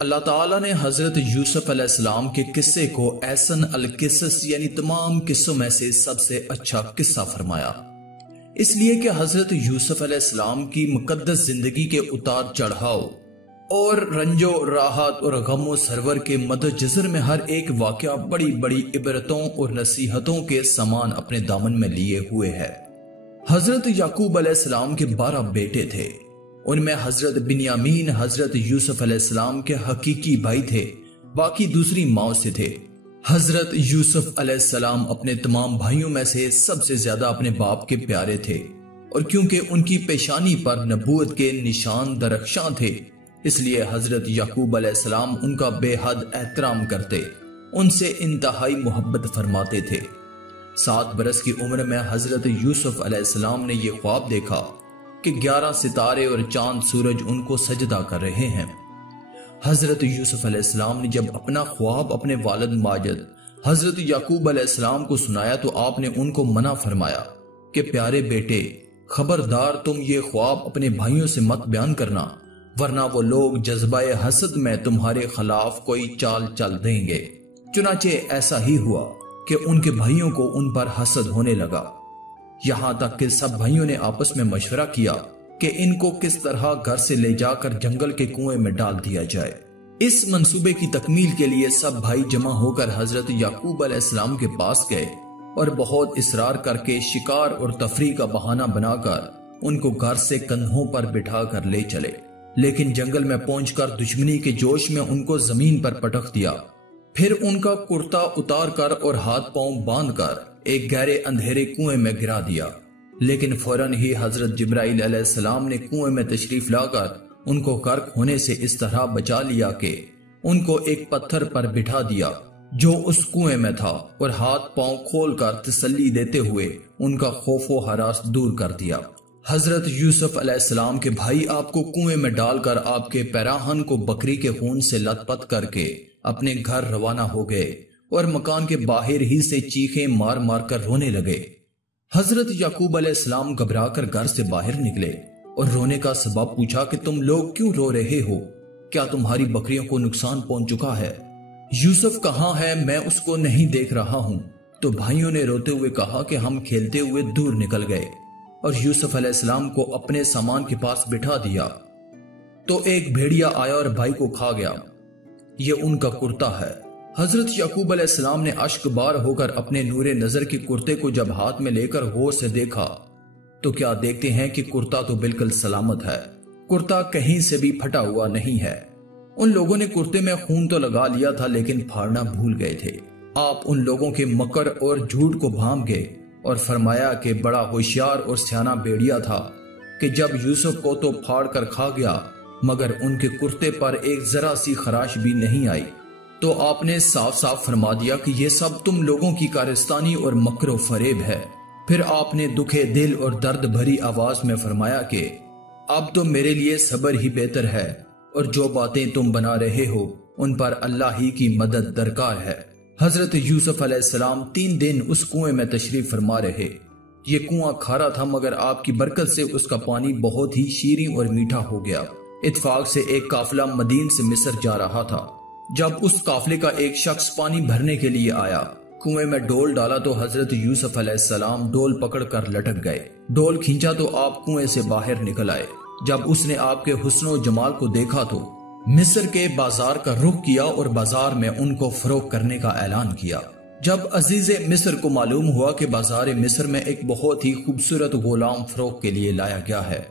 اللہ تعالیٰ نے حضرت یوسف علیہ السلام کے قصے کو احسن القصص یعنی تمام قصوں میں سے سب سے اچھا قصہ فرمایا، اس لیے کہ حضرت یوسف علیہ السلام کی مقدس زندگی کے اتار چڑھاؤ اور رنج و راحت اور غم و سرور کے مد جزر میں ہر ایک واقعہ بڑی بڑی عبرتوں اور نصیحتوں کے سامان اپنے دامن میں لیے ہوئے ہے۔ حضرت یعقوب علیہ السلام کے 12 بیٹے تھے، ان میں حضرت بنیامین حضرت یوسف علیہ السلام کے حقیقی بھائی تھے، باقی دوسری ماؤں سے تھے۔ حضرت یوسف علیہ السلام اپنے تمام بھائیوں میں سے سب سے زیادہ اپنے باپ کے پیارے تھے، اور کیونکہ ان کی پیشانی پر نبوت کے نشان درخشاں تھے، اس لیے حضرت یعقوب علیہ السلام ان کا بے حد احترام کرتے، ان سے انتہائی محبت فرماتے تھے۔ 7 برس کی عمر میں حضرت یوسف علیہ السلام نے یہ خواب دیکھا کہ 11 ستارے اور چاند سورج ان کو سجدہ کر رہے ہیں۔ حضرت یوسف علیہ السلام نے جب اپنا خواب اپنے والد ماجد حضرت یعقوب علیہ السلام کو سنایا تو آپ نے ان کو منع فرمایا کہ پیارے بیٹے، خبردار تم یہ خواب اپنے بھائیوں سے مت بیان کرنا، ورنہ وہ لوگ جذبہ حسد میں تمہارے خلاف کوئی چال چل دیں گے۔ چنانچہ ایسا ہی ہوا کہ ان کے بھائیوں کو ان پر حسد ہونے لگا، یہاں تک کہ سب بھائیوں نے آپس میں مشورہ کیا کہ ان کو کس طرح گھر سے لے جا کر جنگل کے کنویں میں ڈال دیا جائے۔ اس منصوبے کی تکمیل کے لیے سب بھائی جمع ہو کر حضرت یعقوب علیہ السلام کے پاس گئے اور بہت اصرار کر کے شکار اور تفریح کا بہانہ بنا کر ان کو گھر سے کندھوں پر بٹھا کر لے چلے، لیکن جنگل میں پہنچ کر دشمنی کے جوش میں ان کو زمین پر پٹک دیا، پھر ان کا کرتا اتار کر اور ہاتھ پاؤں باندھ کر ایک گہرے اندھیرے کنویں میں گرا دیا۔ لیکن فوراً ہی حضرت جبرائیل علیہ السلام نے کنویں میں تشریف لا کر ان کو غرق ہونے سے اس طرح بچا لیا کہ ان کو ایک پتھر پر بٹھا دیا جو اس کنویں میں تھا، اور ہاتھ پاؤں کھول کر تسلی دیتے ہوئے ان کا خوف و ہراس دور کر دیا۔ حضرت یوسف علیہ السلام کے بھائی آپ کو کنویں میں ڈال کر آپ کے پیراہن کو بکری کے خون سے لت پت کر کے اپنے گھر روانہ ہو گئے اور مکان کے باہر ہی سے چیخیں مار مار کر رونے لگے۔ حضرت یعقوب علیہ السلام گھبرا کر گھر سے باہر نکلے اور رونے کا سبب پوچھا کہ تم لوگ کیوں رو رہے ہو؟ کیا تمہاری بکریوں کو نقصان پہنچ چکا ہے؟ یوسف کہاں ہے؟ میں اس کو نہیں دیکھ رہا ہوں۔ تو بھائیوں نے روتے ہوئے کہا کہ ہم کھیلتے ہوئے دور نکل گئے اور یوسف علیہ السلام کو اپنے سامان کے پاس بٹھا دیا تو ایک بھیڑیا آیا اور بھائی کو کھا گیا، یہ ان کا کرتا ہے۔ حضرت یعقوب علیہ السلام نے اشک بار ہو کر اپنے نور نظر کے کرتے کو جب ہاتھ میں لے کر غور سے دیکھا تو کیا دیکھتے ہیں کہ کرتا تو بالکل سلامت ہے، کرتا کہیں سے بھی پھٹا ہوا نہیں ہے۔ ان لوگوں نے کرتے میں خون تو لگا لیا تھا لیکن پھاڑنا بھول گئے تھے۔ آپ ان لوگوں کے مکر اور جھوٹ کو بھانپ گئے اور فرمایا کہ بڑا ہوشیار اور سیانہ بھیڑیا تھا کہ جب یوسف کو تو پھاڑ کر کھا گیا مگر ان کے کرتے پر ایک ذرا سی خراش بھی نہیں آئی۔ تو آپ نے صاف صاف فرما دیا کہ یہ سب تم لوگوں کی کارستانی اور مکر و فریب ہے۔ پھر آپ نے دکھے دل اور درد بھری آواز میں فرمایا کہ اب تو میرے لیے صبر ہی بہتر ہے، اور جو باتیں تم بنا رہے ہو ان پر اللہ ہی کی مدد درکار ہے۔ حضرت یوسف علیہ السلام 3 دن اس کنویں میں تشریف فرما رہے۔ یہ کنواں کھارا تھا مگر آپ کی برکت سے اس کا پانی بہت ہی شیریں اور میٹھا ہو گیا۔ اتفاق سے ایک قافلہ مدین سے مصر جا رہا تھا، جب اس قافلے کا ایک شخص پانی بھرنے کے لیے آیا، کنویں میں ڈول ڈالا تو حضرت یوسف علیہ السلام ڈول پکڑ کر لٹک گئے۔ ڈول کھینچا تو آپ کنویں سے باہر نکل آئے۔ جب اس نے آپ کے حسن و جمال کو دیکھا تو مصر کے بازار کا رخ کیا اور بازار میں ان کو فروخت کرنے کا اعلان کیا۔ جب عزیز مصر کو معلوم ہوا کہ بازار مصر میں ایک بہت ہی خوبصورت غلام فروخت کے لیے لایا گیا ہے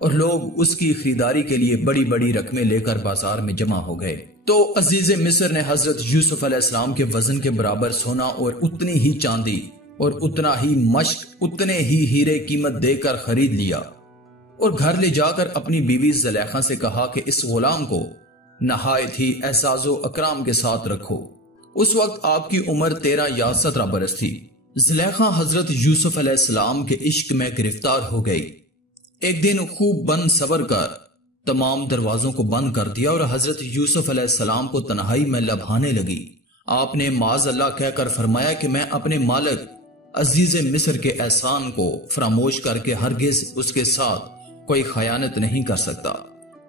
اور لوگ اس کی خریداری کے لیے بڑی بڑی رقمیں لے کر بازار میں جمع ہو گئے، تو عزیز مصر نے حضرت یوسف علیہ السلام کے وزن کے برابر سونا اور اتنی ہی چاندی اور اتنا ہی مشق، اتنے ہی ہیرے قیمت دے کر خرید لیا اور گھر لے جا کر اپنی بیوی زلیخا سے کہا کہ اس غلام کو نہایت ہی اعزاز و اکرام کے ساتھ رکھو۔ اس وقت آپ کی عمر 13 یا 17 برس تھی۔ زلیخا حضرت یوسف علیہ السلام کے عشق میں گرفتار ہو گئی۔ ایک دن خوب بند صبر کر تمام دروازوں کو بند کر دیا اور حضرت یوسف علیہ السلام کو تنہائی میں لبھانے لگی۔ آپ نے معاذ اللہ کہہ کر فرمایا کہ میں اپنے مالک عزیز مصر کے احسان کو فراموش کر کے ہرگز اس کے ساتھ کوئی خیانت نہیں کر سکتا۔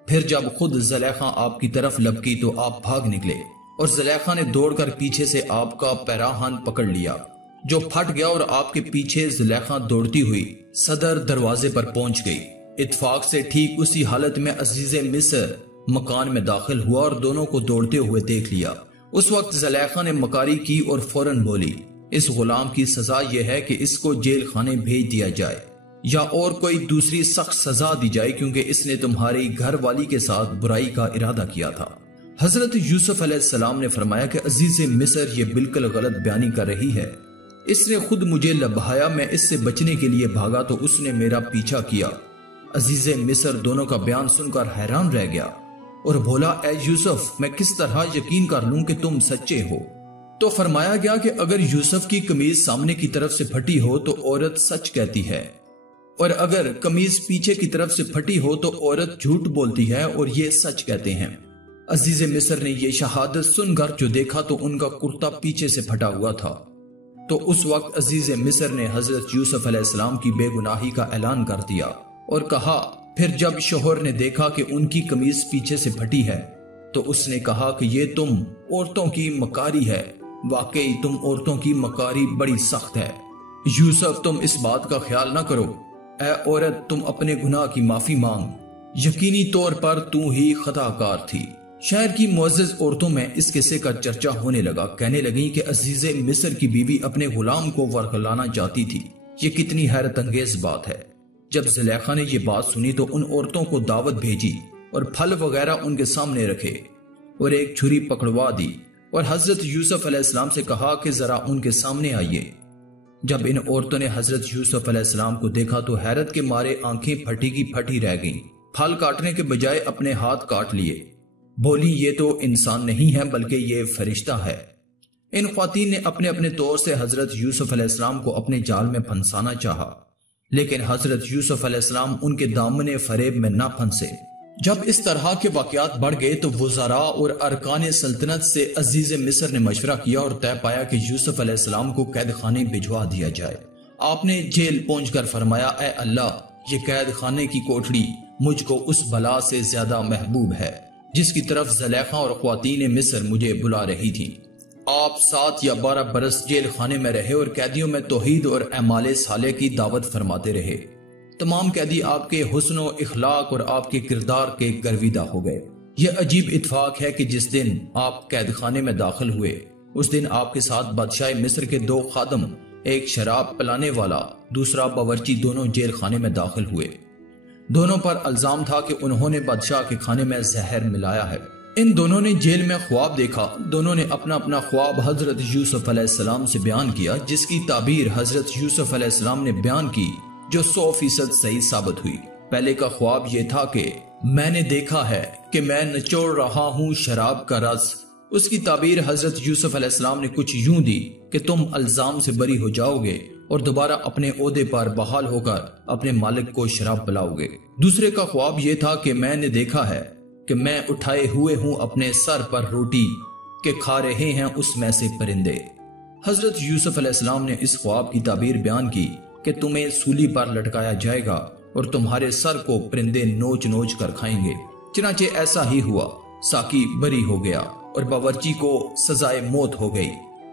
پھر جب خود زلیخا آپ کی طرف لپکی تو آپ بھاگ نکلے اور زلیخا نے دوڑ کر پیچھے سے آپ کا پیراہن پکڑ لیا جو پھٹ گیا اور آپ کے پیچھے زلیخا دوڑتی ہوئی صدر دروازے پر پہنچ گئی۔ اتفاق سے ٹھیک اسی حالت میں عزیز مصر مکان میں داخل ہوا اور دونوں کو دوڑتے ہوئے دیکھ لیا۔ اس وقت زلیخا نے مکاری کی اور فوراً بولی، اس غلام کی سزا یہ ہے کہ اس کو جیل خانے بھیج دیا جائے یا اور کوئی دوسری سخت سزا دی جائے کیونکہ اس نے تمہاری گھر والی کے ساتھ برائی کا ارادہ کیا تھا۔ حضرت یوسف علیہ السلام نے فرمایا کہ عزیز مصر یہ بالکل غلط بیانی کر رہی ہے، اس نے خود مجھے لبھایا، میں اس سے بچنے کے لیے بھاگا تو اس نے میرا پیچھا کیا۔ عزیز مصر دونوں کا بیان سن کر حیران رہ گیا اور بولا، اے یوسف میں کس طرح یقین کر لوں کہ تم سچے ہو؟ تو فرمایا گیا کہ اگر یوسف کی قمیض سامنے کی طرف سے پھٹی ہو تو عورت سچ کہتی ہے، اور اگر قمیض پیچھے کی طرف سے پھٹی ہو تو عورت جھوٹ بولتی ہے اور یہ سچ کہتے ہیں۔ عزیز مصر نے یہ شہادت سن کر جو دیکھا تو ان کا کرتا پیچھے سے پھٹا ہوا تھا۔ تو اس وقت عزیز مصر نے حضرت یوسف علیہ السلام کی بے گناہی کا اعلان کر دیا اور کہا، پھر جب شوہر نے دیکھا کہ ان کی قمیض پیچھے سے پھٹی ہے تو اس نے کہا کہ یہ تم عورتوں کی مکاری ہے، واقعی تم عورتوں کی مکاری بڑی سخت ہے۔ یوسف تم اس بات کا خیال نہ کرو، اے عورت تم اپنے گناہ کی معافی مانگ، یقینی طور پر تو ہی خطا کار تھی۔ شہر کی معزز عورتوں میں اس قصے کا چرچا ہونے لگا، کہنے لگیں کہ عزیز مصر کی بیوی اپنے غلام کو ورغلانا چاہتی تھی، یہ کتنی حیرت انگیز بات ہے۔ جب زلیخا نے یہ بات سنی تو ان عورتوں کو دعوت بھیجی اور پھل وغیرہ ان کے سامنے رکھے اور ایک چھری پکڑوا دی اور حضرت یوسف علیہ السلام سے کہا کہ ذرا ان کے سامنے آئیے۔ جب ان عورتوں نے حضرت یوسف علیہ السلام کو دیکھا تو حیرت کے مارے آنکھیں پھٹی کی پھٹی رہ گئیں، پھل کاٹنے کے بجائے اپنے ہاتھ کاٹ لیے، بولی یہ تو انسان نہیں ہے بلکہ یہ فرشتہ ہے۔ ان خواتین نے اپنے اپنے طور سے حضرت یوسف علیہ السلام کو اپنے جال میں پھنسانا چاہا، لیکن حضرت یوسف علیہ السلام ان کے دامن فریب میں نہ پھنسے۔ جب اس طرح کے واقعات بڑھ گئے تو وزراء اور ارکان سلطنت سے عزیز مصر نے مشورہ کیا اور طے پایا کہ یوسف علیہ السلام کو قید خانے بھجوا دیا جائے۔ آپ نے جیل پہنچ کر فرمایا، اے اللہ یہ قید خانے کی کوٹڑی مجھ کو اس بلا سے زیادہ محبوب ہے جس کی طرف زلیخا اور خواتین مصر مجھے بلا رہی تھی۔ آپ 7 یا 12 برس جیل خانے میں رہے اور قیدیوں میں توحید اور اعمال صالح کی دعوت فرماتے رہے۔ تمام قیدی آپ کے حسن و اخلاق اور آپ کے کردار کے گرویدہ ہو گئے۔ یہ عجیب اتفاق ہے کہ جس دن آپ قید خانے میں داخل ہوئے اس دن آپ کے ساتھ بادشاہ مصر کے 2 خادم، ایک شراب پلانے والا دوسرا باورچی، دونوں جیل خانے میں داخل ہوئے۔ دونوں پر الزام تھا کہ انہوں نے بادشاہ کے کھانے میں زہر ملایا ہے۔ ان دونوں نے جیل میں خواب دیکھا، دونوں نے اپنا اپنا خواب حضرت یوسف علیہ السلام سے بیان کیا، جس کی تعبیر حضرت یوسف علیہ السلام نے بیان کی جو 100% صحیح ثابت ہوئی۔ پہلے کا خواب یہ تھا کہ میں نے دیکھا ہے کہ میں نچوڑ رہا ہوں شراب کا رس۔ اس کی تعبیر حضرت یوسف علیہ السلام نے کچھ یوں دی کہ تم الزام سے بری ہو جاؤ گے اور دوبارہ اپنے عہدے پر بحال ہو کر اپنے مالک کو شراب پلاؤ گے۔ دوسرے کا خواب یہ تھا کہ میں نے دیکھا ہے کہ میں اٹھائے ہوئے ہوں اپنے سر پر روٹی کہ کھا رہے ہیں اس میں سے پرندے۔ حضرت یوسف علیہ السلام نے اس خواب کی تعبیر بیان کی کہ تمہیں سولی پر لٹکایا جائے گا اور تمہارے سر کو پرندے نوچ نوچ کر کھائیں گے۔ چنانچہ ایسا ہی ہوا، ساقی بری ہو گیا اور باورچی کو سزائے موت ہو گئی۔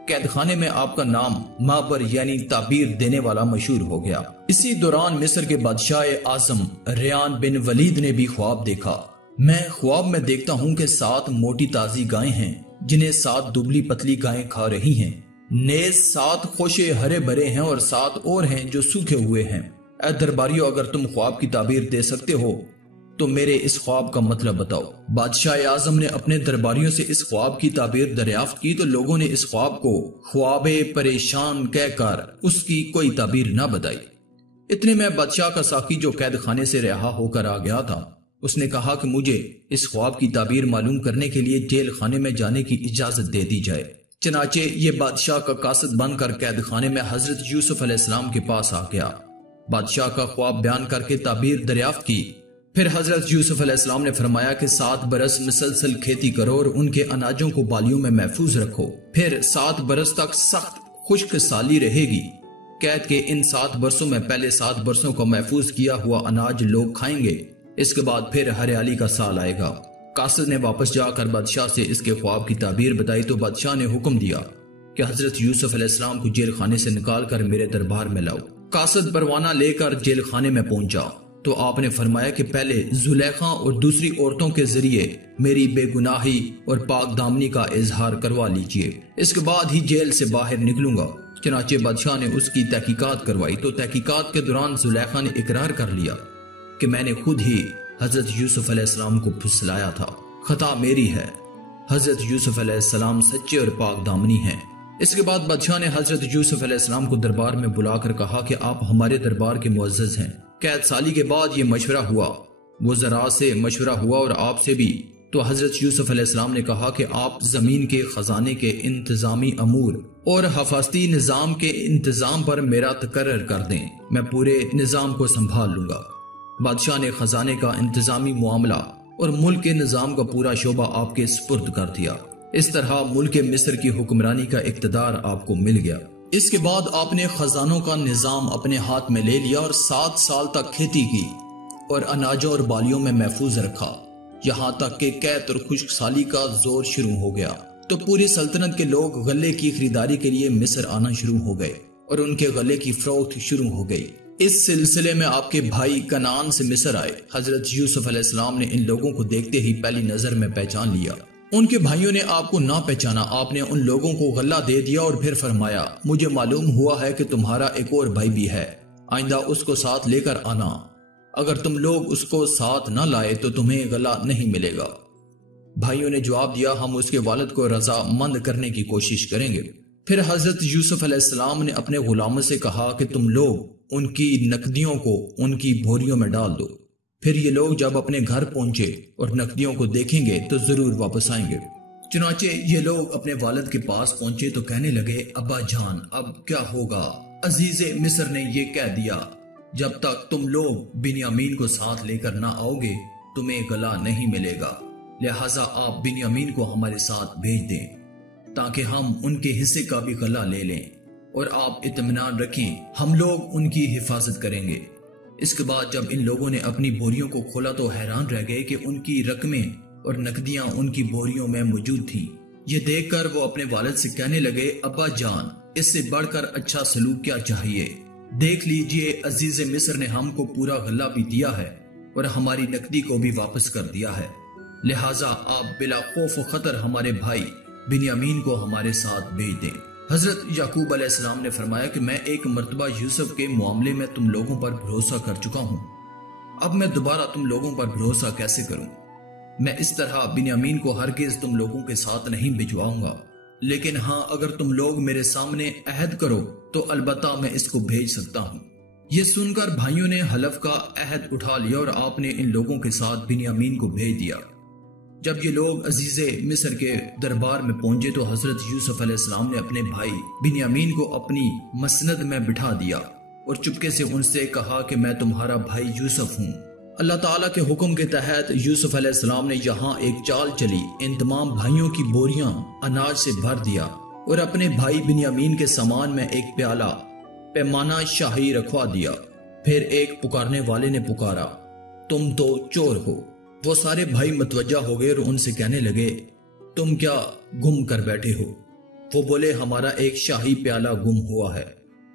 قید خانے میں آپ کا نام مابر یعنی تعبیر دینے والا مشہور ہو گیا۔ اسی دوران مصر کے بادشاہ اعظم ریان بن ولید نے بھی خواب دیکھا۔ میں خواب میں دیکھتا ہوں کہ 7 موٹی تازی گائیں ہیں جنہیں 7 دبلی پتلی گائیں کھا رہی ہیں، نیز 7 خوشے ہرے بھرے ہیں اور 7 اور ہیں جو سوکھے ہوئے ہیں۔ اے درباریو، اگر تم خواب کی تعبیر دے سکتے ہو تو میرے اس خواب کا مطلب بتاؤ۔ بادشاہ اعظم نے اپنے درباریوں سے اس خواب کی تعبیر دریافت کی تو لوگوں نے اس خواب کو خواب پریشان کہہ کر اس کی کوئی تعبیر نہ بتائی۔ اتنے میں بادشاہ کا ساقی جو قید خانے سے رہا ہو کر آ گیا تھا، اس نے کہا کہ مجھے اس خواب کی تعبیر معلوم کرنے کے لیے جیل خانے میں جانے کی اجازت دے دی جائے۔ چنانچہ یہ بادشاہ کا قاصد بن کر قید خانے میں حضرت یوسف علیہ السلام کے پاس آ گیا، بادشاہ کا خواب بیان کر کے تعبیر دریافت کی۔ پھر حضرت یوسف علیہ السلام نے فرمایا کہ 7 برس مسلسل کھیتی کرو اور ان کے اناجوں کو بالیوں میں محفوظ رکھو، پھر 7 برس تک سخت خشک سالی رہے گی۔ قید کے ان 7 برسوں میں پہلے 7 برسوں کا محفوظ کیا ہوا اناج لوگ کھائیں گے اس کے بعد پھر ہریالی کا سال آئے گا۔ قاصد نے واپس جا کر بادشاہ سے اس کے خواب کی تعبیر بتائی تو بادشاہ نے حکم دیا کہ حضرت یوسف علیہ السلام کو جیل خانے سے نکال کر میرے دربار میں لاؤ۔ قاصد پروانہ لے کر جیل خانے میں پہنچا تو آپ نے فرمایا کہ پہلے زلیخا اور دوسری عورتوں کے ذریعے میری بے گناہی اور پاک دامنی کا اظہار کروا لیجئے، اس کے بعد ہی جیل سے باہر نکلوں گا۔ چنانچہ بادشاہ نے اس کی تحقیقات کروائی تو تحقیقات کے دوران زلیخا نے اقرار کر لیا کہ میں نے خود ہی حضرت یوسف علیہ السلام کو پھسلایا تھا، خطا میری ہے، حضرت یوسف علیہ السلام سچے اور پاک دامنی ہیں۔ اس کے بعد بادشاہ نے حضرت یوسف علیہ السلام کو دربار میں بلا کر کہا کہ آپ ہمارے دربار کے معزز ہیں۔ قید سالی کے بعد یہ مشورہ ہوا، وزراء سے مشورہ ہوا اور آپ سے بھی، تو حضرت یوسف علیہ السلام نے کہا کہ آپ زمین کے خزانے کے انتظامی امور اور حفاظتی نظام کے انتظام پر میرا تقرر کر دیں، میں پورے نظام کو سنبھال لوں گا۔ بادشاہ نے خزانے کا انتظامی معاملہ اور ملک کے نظام کا پورا شعبہ آپ کے سپرد کر دیا۔ اس طرح ملک مصر کی حکمرانی کا اقتدار آپ کو مل گیا۔ اس کے بعد آپ نے خزانوں کا نظام اپنے ہاتھ میں لے لیا اور 7 سال تک کھیتی کی اور اناجوں اور بالیوں میں محفوظ رکھا، یہاں تک کہ قحط اور خشک سالی کا زور شروع ہو گیا تو پوری سلطنت کے لوگ غلے کی خریداری کے لیے مصر آنا شروع ہو گئے اور ان کے غلے کی فروخت شروع ہو گئی۔ اس سلسلے میں آپ کے بھائی کنعان سے مصر آئے۔ حضرت یوسف علیہ السلام نے ان لوگوں کو دیکھتے ہی پہلی نظر میں پہچان لیا۔ ان کے بھائیوں نے آپ کو نہ پہچانا، آپ نے ان لوگوں کو غلہ دے دیا اور پھر فرمایا مجھے معلوم ہوا ہے کہ تمہارا ایک اور بھائی بھی ہے، آئندہ اس کو ساتھ لے کر آنا، اگر تم لوگ اس کو ساتھ نہ لائے تو تمہیں غلہ نہیں ملے گا۔ بھائیوں نے جواب دیا ہم اس کے والد کو رضا مند کرنے کی کوشش کریں گے۔ پھر حضرت یوسف علیہ السلام نے اپنے غلاموں سے کہا کہ تم لوگ ان کی نقدیوں کو ان کی بھوریوں میں ڈال دو۔ پھر یہ لوگ جب اپنے گھر پہنچے اور نقدیوں کو دیکھیں گے تو ضرور واپس آئیں گے۔ چنانچہ یہ لوگ اپنے والد کے پاس پہنچے تو کہنے لگے ابا جان اب کیا ہوگا؟ عزیز مصر نے یہ کہہ دیا جب تک تم لوگ بنیامین کو ساتھ لے کر نہ آؤ گے تمہیں غلہ نہیں ملے گا، لہٰذا آپ بنیامین کو ہمارے ساتھ بھیج دیں تاکہ ہم ان کے حصے کا بھی غلہ لے لیں، اور آپ اطمینان رکھیں ہم لوگ ان کی حفاظت کریں گے۔ اس کے بعد جب ان لوگوں نے اپنی بوریوں کو کھولا تو حیران رہ گئے کہ ان کی رقمیں اور نقدیاں ان کی بوریوں میں موجود تھیں۔ یہ دیکھ کر وہ اپنے والد سے کہنے لگے ابا جان اس سے بڑھ کر اچھا سلوک کیا چاہیے؟ دیکھ لیجئے عزیز مصر نے ہم کو پورا غلہ بھی دیا ہے اور ہماری نقدی کو بھی واپس کر دیا ہے، لہٰذا آپ بلا خوف و خطر ہمارے بھائی بنیامین کو ہمارے ساتھ بھیج دیں۔ حضرت یعقوب علیہ السلام نے فرمایا کہ میں ایک مرتبہ یوسف کے معاملے میں تم لوگوں پر بھروسہ کر چکا ہوں، اب میں دوبارہ تم لوگوں پر بھروسہ کیسے کروں؟ میں اس طرح بنیامین کو ہرگز تم لوگوں کے ساتھ نہیں بھجواؤں گا، لیکن ہاں اگر تم لوگ میرے سامنے عہد کرو تو البتہ میں اس کو بھیج سکتا ہوں۔ یہ سن کر بھائیوں نے حلف کا عہد اٹھا لیا اور آپ نے ان لوگوں کے ساتھ بنیامین کو بھیج دیا۔ جب یہ لوگ عزیز مصر کے دربار میں پہنچے تو حضرت یوسف علیہ السلام نے اپنے بھائی بنیامین کو اپنی مسند میں بٹھا دیا اور چپکے سے ان سے کہا کہ میں تمہارا بھائی یوسف ہوں۔ اللہ تعالیٰ کے حکم کے تحت یوسف علیہ السلام نے یہاں ایک چال چلی، ان تمام بھائیوں کی بوریاں اناج سے بھر دیا اور اپنے بھائی بنیامین کے سامان میں ایک پیالہ پیمانہ شاہی رکھوا دیا۔ پھر ایک پکارنے والے نے پکارا تم تو چور ہو۔ وہ سارے بھائی متوجہ ہو گئے اور ان سے کہنے لگے تم کیا گم کر بیٹھے ہو؟ وہ بولے ہمارا ایک شاہی پیالہ گم ہوا ہے،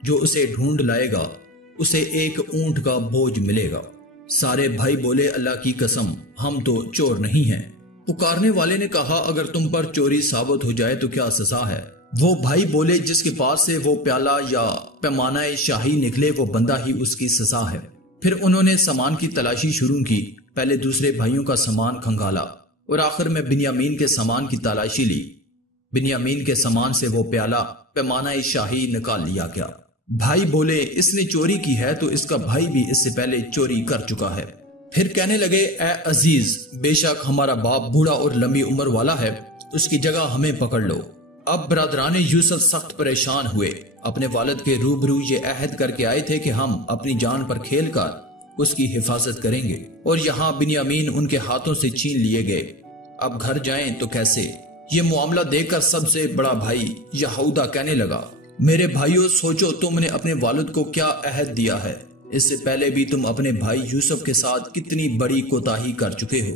جو اسے ڈھونڈ لائے گا اسے ایک اونٹ کا بوجھ ملے گا۔ سارے بھائی بولے اللہ کی قسم ہم تو چور نہیں ہیں۔ پکارنے والے نے کہا اگر تم پر چوری ثابت ہو جائے تو کیا سزا ہے؟ وہ بھائی بولے جس کے پاس سے وہ پیالہ یا پیمانہ شاہی نکلے وہ بندہ ہی اس کی سزا ہے۔ پھر انہوں نے سامان کی تلاشی شروع کی، پہلے دوسرے بھائیوں کا سامان کھنگالا اور آخر میں بنیامین کے سامان کی تلاشی لی۔ بنیامین کے سامان سے وہ پیالہ پیمانہ شاہی نکال لیا گیا۔ بھائی بولے اس نے چوری کی ہے تو اس کا بھائی بھی اس سے پہلے چوری کر چکا ہے۔ پھر کہنے لگے اے عزیز بے شک ہمارا باپ بوڑھا اور لمبی عمر والا ہے، اس کی جگہ ہمیں پکڑ لو۔ اب برادران یوسف سخت پریشان ہوئے، اپنے والد کے روبرو یہ عہد کر کے آئے تھے کہ ہم اپنی جان پر کھیل کر اس کی حفاظت کریں گے، اور یہاں بنیامین ان کے ہاتھوں سے چھین لیے گئے۔ اب گھر جائیں تو کیسے؟ یہ معاملہ دیکھ کر سب سے بڑا بھائی یہودا کہنے لگا میرے بھائیوں سوچو تم نے اپنے والد کو کیا عہد دیا ہے، اس سے پہلے بھی تم اپنے بھائی یوسف کے ساتھ کتنی بڑی کوتاہی کر چکے ہو،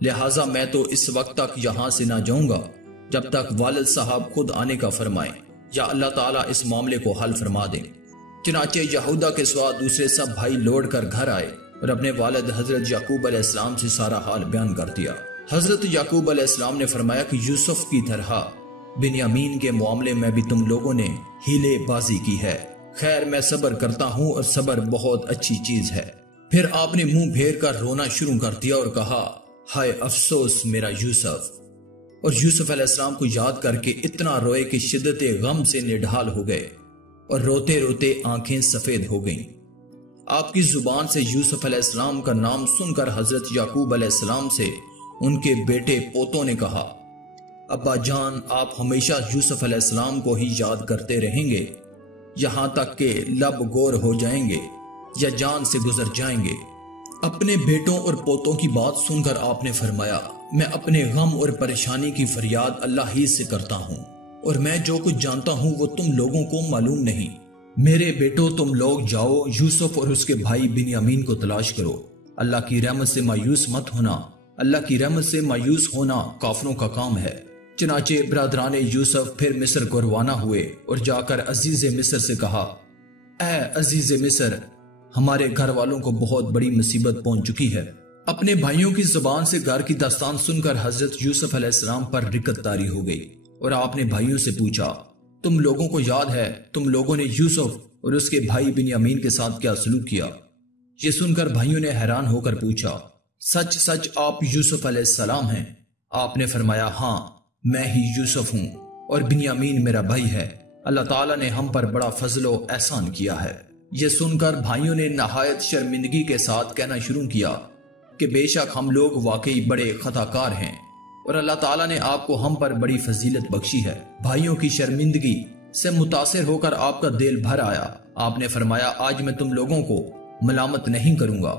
لہٰذا میں تو اس وقت تک یہاں سے نہ جاؤں گا جب تک والد صاحب خود آنے کا فرمائیں یا اللہ تعالیٰ اس معاملے کو حل فرما دیں۔ چنانچہ یہودا کے سوا دوسرے سب بھائی لوٹ کر گھر آئے اور اپنے والد حضرت یعقوب علیہ السلام سے سارا حال بیان کر دیا۔ حضرت یعقوب علیہ السلام نے فرمایا کہ یوسف کی طرح بنیامین کے معاملے میں بھی تم لوگوں نے ہیلے بازی کی ہے، خیر میں صبر کرتا ہوں اور صبر بہت اچھی چیز ہے۔ پھر آپ نے منہ پھیر کر رونا شروع کر دیا اور کہا، ہائے افسوس میرا یوسف، اور یوسف علیہ السلام کو یاد کر کے اتنا روئے کہ شدت غم سے نڈھال ہو گئے اور روتے روتے آنکھیں سفید ہو گئیں۔ آپ کی زبان سے یوسف علیہ السلام کا نام سن کر حضرت یعقوب علیہ السلام سے ان کے بیٹے پوتوں نے کہا، ابا جان آپ ہمیشہ یوسف علیہ السلام کو ہی یاد کرتے رہیں گے یہاں تک کہ لب گور ہو جائیں گے یا جان سے گزر جائیں گے۔ اپنے بیٹوں اور پوتوں کی بات سن کر آپ نے فرمایا، میں اپنے غم اور پریشانی کی فریاد اللہ ہی سے کرتا ہوں، اور میں جو کچھ جانتا ہوں وہ تم لوگوں کو معلوم نہیں۔ میرے بیٹوں تم لوگ جاؤ یوسف اور اس کے بھائی بنیامین کو تلاش کرو، اللہ کی رحمت سے مایوس مت ہونا، اللہ کی رحمت سے مایوس ہونا کافروں کا کام ہے۔ چنانچہ برادران یوسف پھر مصر کو روانہ ہوئے اور جا کر عزیز مصر سے کہا، اے عزیز مصر، ہمارے گھر والوں کو بہت بڑی مصیبت پہنچ چکی ہے۔ اپنے بھائیوں کی زبان سے گھر کی داستان سن کر حضرت یوسف علیہ السلام پر رکت طاری ہو گئی اور آپ نے بھائیوں سے پوچھا، تم لوگوں کو یاد ہے تم لوگوں نے یوسف اور اس کے بھائی بنیامین کے ساتھ کیا سلوک کیا؟ یہ سن کر بھائیوں نے حیران ہو کر پوچھا، سچ سچ آپ یوسف علیہ السلام ہیں؟ آپ نے فرمایا، ہاں میں ہی یوسف ہوں اور بنیامین میرا بھائی ہے، اللہ تعالیٰ نے ہم پر بڑا فضل و احسان کیا ہے۔ یہ سن کر بھائیوں نے نہایت شرمندگی کے ساتھ کہنا شروع کیا کہ بے شک ہم لوگ واقعی بڑے خطا کار ہیں اور اللہ تعالیٰ نے آپ کو ہم پر بڑی فضیلت بخشی ہے۔ بھائیوں کی شرمندگی سے متاثر ہو کر آپ کا دل بھر آیا۔ آپ نے فرمایا، آج میں تم لوگوں کو ملامت نہیں کروں گا،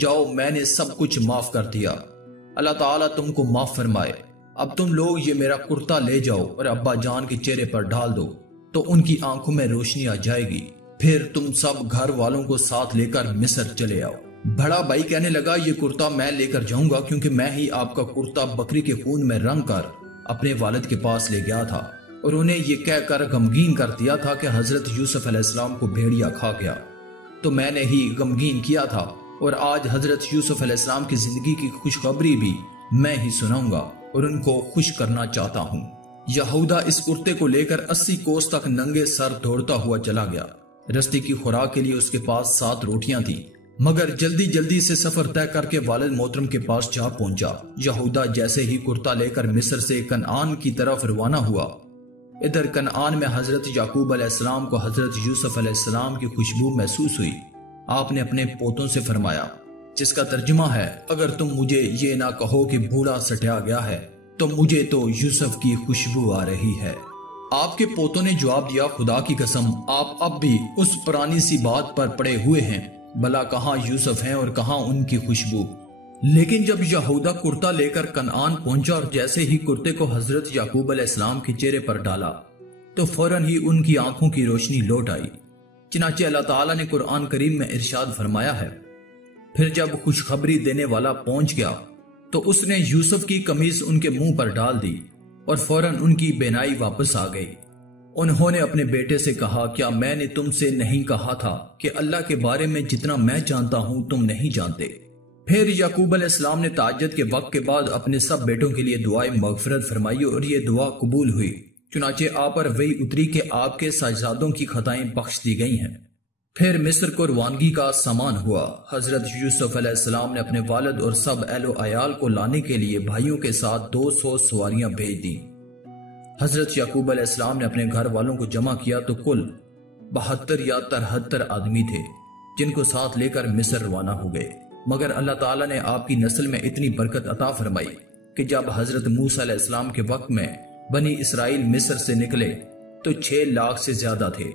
جاؤ میں نے سب کچھ معاف کر دیا، اللہ تعالیٰ تم کو معاف فرمائے۔ اب تم لوگ یہ میرا کرتا لے جاؤ اور ابا جان کے چہرے پر ڈال دو تو ان کی آنکھوں میں روشنی آ جائے گی، پھر تم سب گھر والوں کو ساتھ لے کر مصر چلے آؤ۔ بڑا بھائی کہنے لگا، یہ کرتا میں لے کر جاؤں گا کیونکہ میں ہی آپ کا کرتا بکری کے خون میں رنگ کر اپنے والد کے پاس لے گیا تھا اور انہیں یہ کہہ کر غمگین کر دیا تھا کہ حضرت یوسف علیہ السلام کو بھیڑیا کھا گیا، تو میں نے ہی غمگین کیا تھا، اور آج حضرت یوسف علیہ السلام کی زندگی کی خوشخبری بھی میں ہی سناؤں گا اور ان کو خوش کرنا چاہتا ہوں۔ یہودا اس کرتے کو لے کر 80 کوس تک ننگے سر دوڑتا ہوا چلا گیا۔ رستے کی خوراک کے لیے اس کے پاس 7 روٹیاں تھیں، مگر جلدی جلدی سے سفر طے کر کے والد محترم کے پاس جا پہنچا۔ یہودا جیسے ہی کرتا لے کر مصر سے کنعان کی طرف روانہ ہوا، ادھر کنعان میں حضرت یعقوب علیہ السلام کو حضرت یوسف علیہ السلام کی خوشبو محسوس ہوئی۔ آپ نے اپنے پوتوں سے فرمایا، جس کا ترجمہ ہے، اگر تم مجھے یہ نہ کہو کہ بوڑھا سٹیا گیا ہے تو مجھے تو یوسف کی خوشبو آ رہی ہے۔ آپ کے پوتوں نے جواب دیا، خدا کی قسم آپ اب بھی اس پرانی سی بات پر پڑے ہوئے ہیں، بھلا کہاں یوسف ہیں اور کہاں ان کی خوشبو۔ لیکن جب یہودا کرتا لے کر کنعان پہنچا اور جیسے ہی کرتے کو حضرت یعقوب علیہ السلام کے چہرے پر ڈالا تو فوراً ہی ان کی آنکھوں کی روشنی لوٹ آئی۔ چنانچہ اللہ تعالیٰ نے قرآن کریم میں ارشاد فرمایا ہے، پھر جب خوشخبری دینے والا پہنچ گیا تو اس نے یوسف کی قمیص ان کے منہ پر ڈال دی اور فوراً ان کی بینائی واپس آ گئی۔ انہوں نے اپنے بیٹے سے کہا، کیا میں نے تم سے نہیں کہا تھا کہ اللہ کے بارے میں جتنا میں جانتا ہوں تم نہیں جانتے؟ پھر یعقوب علیہ السلام نے تہجد کے وقت کے بعد اپنے سب بیٹوں کے لیے دعائے مغفرت فرمائی اور یہ دعا قبول ہوئی۔ چنانچہ آپ پر وہی اتری کہ آپ کے ساجزادوں کی خطائیں بخش دی گئی ہیں۔ پھر مصر کو روانگی کا سامان ہوا۔ حضرت یوسف علیہ السلام نے اپنے والد اور سب اہل و عیال کو لانے کے لیے بھائیوں کے ساتھ 200 سواریاں بھیج دیں۔ حضرت یعقوب علیہ السلام نے اپنے گھر والوں کو جمع کیا تو کل 72 یا 73 آدمی تھے جن کو ساتھ لے کر مصر روانہ ہو گئے۔ مگر اللہ تعالیٰ نے آپ کی نسل میں اتنی برکت عطا فرمائی کہ جب حضرت موسیٰ علیہ السلام کے وقت میں بنی اسرائیل مصر سے نکلے تو 6 لاکھ سے زیادہ تھے،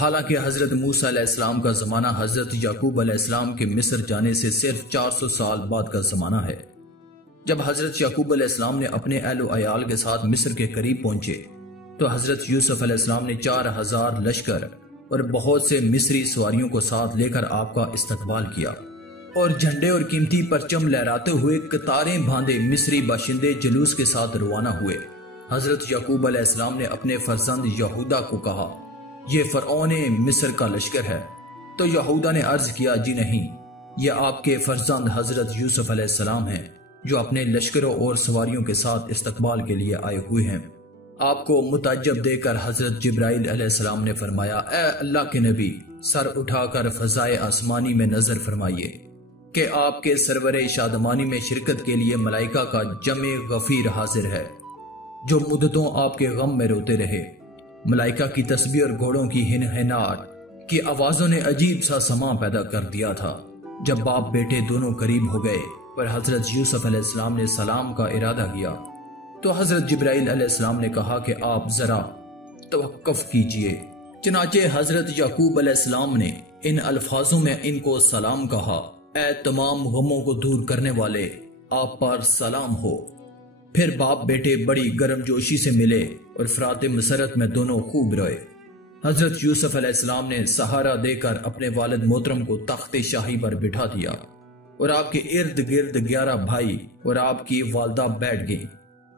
حالانکہ حضرت موسیٰ علیہ السلام کا زمانہ حضرت یعقوب علیہ السلام کے مصر جانے سے صرف 400 سال بعد کا زمانہ ہے۔ جب حضرت یعقوب علیہ السلام نے اپنے اہل و عیال کے ساتھ مصر کے قریب پہنچے تو حضرت یوسف علیہ السلام نے 4000 لشکر اور بہت سے مصری سواریوں کو ساتھ لے کر آپ کا استقبال کیا اور جھنڈے اور قیمتی پرچم لہراتے ہوئے قطاریں باندھے مصری باشندے جلوس کے ساتھ روانہ ہوئے۔ حضرت یعقوب علیہ السلام نے اپنے فرزند یہودا کو کہا، یہ فرعون مصر کا لشکر ہے۔ تو یہودا نے عرض کیا، جی نہیں، یہ آپ کے فرزند حضرت یوسف علیہ السلام ہیں جو اپنے لشکروں اور سواریوں کے ساتھ استقبال کے لیے آئے ہوئے ہیں۔ آپ کو متعجب دے کر حضرت جبرائیل علیہ السلام نے فرمایا، اے اللہ کے نبی، سر اٹھا کر فضائے آسمانی میں نظر فرمائیے کہ آپ کے سرور شادمانی میں شرکت کے لیے ملائکہ کا جمع غفیر حاضر ہے جو مدتوں آپ کے غم میں روتے رہے۔ ملائکہ کی تسبیح اور گھوڑوں کی ہنہناہٹ کی آوازوں نے عجیب سا سماں پیدا کر دیا تھا۔ جب باپ بیٹے دونوں قریب ہو گئے پر حضرت یوسف علیہ السلام نے سلام کا ارادہ کیا تو حضرت جبرائیل علیہ السلام نے کہا کہ آپ ذرا توقف کیجئے۔ چنانچہ حضرت یعقوب علیہ السلام نے ان الفاظوں میں ان کو سلام کہا، اے تمام غموں کو دور کرنے والے، آپ پر سلام ہو۔ پھر باپ بیٹے بڑی گرم جوشی سے ملے اور فرات مسرت میں دونوں خوب روئے۔ حضرت یوسف علیہ السلام نے سہارا دے کر اپنے والد محترم کو تخت شاہی پر بٹھا دیا اور آپ کے ارد گرد 11 بھائی اور آپ کی والدہ بیٹھ گئیں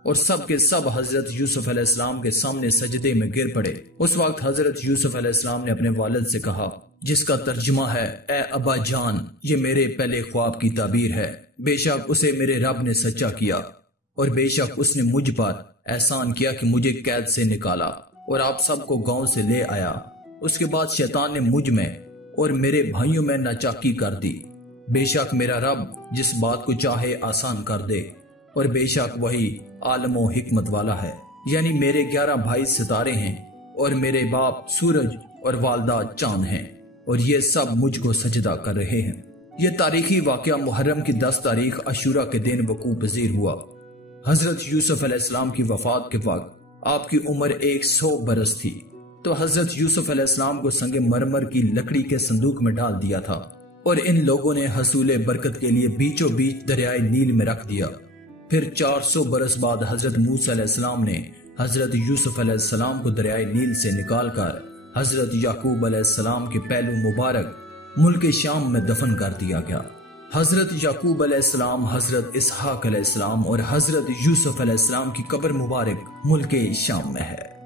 اور سب کے سب حضرت یوسف علیہ السلام کے سامنے سجدے میں گر پڑے۔ اس وقت حضرت یوسف علیہ السلام نے اپنے والد سے کہا، جس کا ترجمہ ہے، اے ابا جان، یہ میرے پہلے خواب کی تعبیر ہے۔ بے شک اسے میرے رب نے سچا کیا اور بے شک اس نے مجھ پر احسان کیا کہ مجھے قید سے نکالا اور آپ سب کو گاؤں سے لے آیا۔ اس کے بعد شیطان نے مجھ میں اور میرے بھائیوں میں ناچاکی کر دی۔ بے شک میرا رب جس بات کو چاہے آسان کر دے اور بے شک وہی عالم و حکمت والا ہے۔ یعنی میرے 11 بھائی ستارے ہیں اور میرے باپ سورج اور والدہ چاند ہیں اور یہ سب مجھ کو سجدہ کر رہے ہیں۔ یہ تاریخی واقعہ محرم کی 10 تاریخ عاشورہ کے دن وقوع پذیر ہوا۔ حضرت یوسف علیہ السلام کی وفات کے وقت آپ کی عمر 100 برس تھی تو حضرت یوسف علیہ السلام کو سنگ مرمر کی لکڑی کے صندوق میں ڈال دیا تھا اور ان لوگوں نے حصول برکت کے لیے بیچوں بیچ دریائے نیل میں رکھ دیا۔ پھر 400 برس بعد حضرت موسیٰ علیہ السلام نے حضرت یوسف علیہ السلام کو دریائے نیل سے نکال کر حضرت یعقوب علیہ السلام کے پہلو مبارک ملک شام میں دفن کر دیا گیا۔ حضرت یعقوب علیہ السلام، حضرت اسحاق علیہ السلام اور حضرت یوسف علیہ السلام کی قبر مبارک ملک شام میں ہے۔